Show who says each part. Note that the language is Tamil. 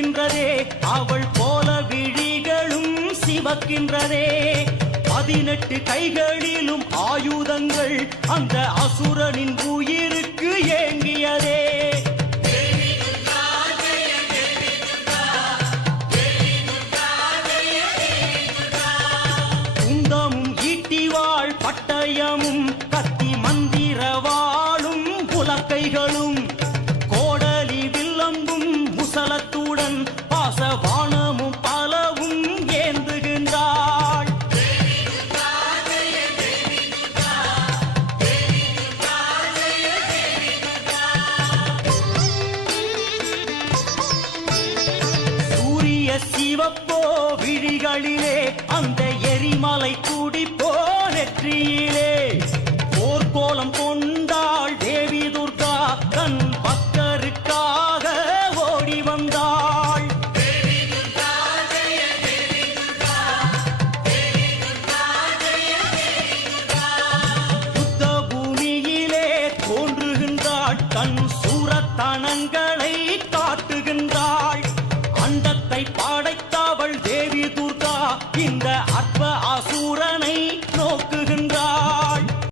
Speaker 1: சிவக்கின்றதே அவள் போல விழிகளும் சிவக்கின்றதே. பதினெட்டு கைகளிலும் ஆயுதங்கள் அந்த அசுரனின் உயிருக்கு ஏங்கியதே. குந்தமும் ஈட்டிவாள் பட்டயமும் கத்தி மந்திரவாளும் புலக்கைகளும் சிவப்போ விழிகளிலே அந்த எரிமலை குடிப்போ நெற்றியிலே. போர்க்கோலம் கொண்டாள் தேவி துர்கா தன் பக்தருக்காக ஓடி வந்தாள். யுத்த பூமியிலே தோன்றுகின்றாள் தன் சூரத்தனங்களை காட்டுகின்றாள். பாட